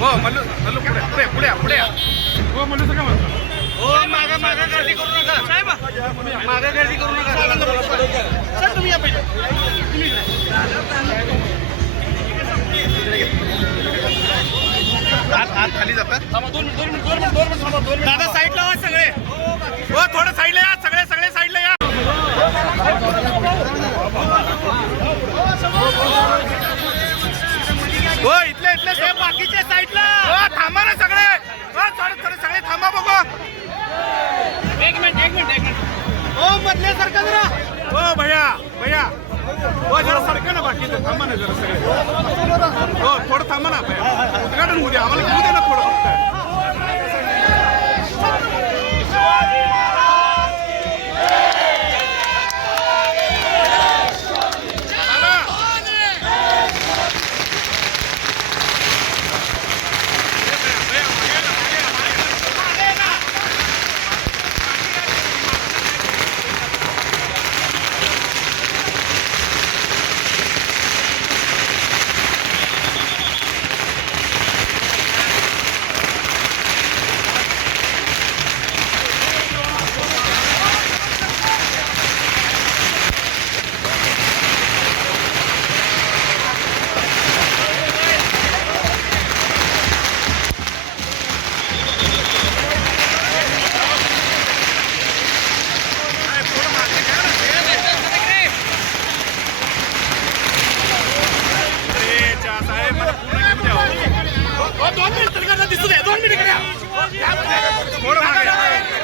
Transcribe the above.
हो मल्लू मल्लू पुढे पुढे पुढे पुढे या. हो मल्लू सगळं म्हणतो. हो मागा मागा गर्दी करू नका साहेब मागा गर्दी करू नका सर तुम्ही या पहिले तुम्ही हात खाली जातात. दोन मिनिट दादा साईडला वा सगळे. हो थोडं साईडला या सगळे सगळे साईडला या. हो इथले इथले ते बाकीचे साईडला. हो थांबा ना सगळे. हो थोडे थोडे सगळे थांबा बघू. एक मिनिट हो मधले सरका जरा. हो भैया भैया हो जरा सरका ना बाकीचं थांबा ना जरा सगळे. हो थोडं थांबा ना भैया. उद्घाटन होऊ द्या आम्हाला घेऊ दे ना थोडं फक्त. दोन मिनिट दिसू दे. 2 मिनिट थोडं मागे.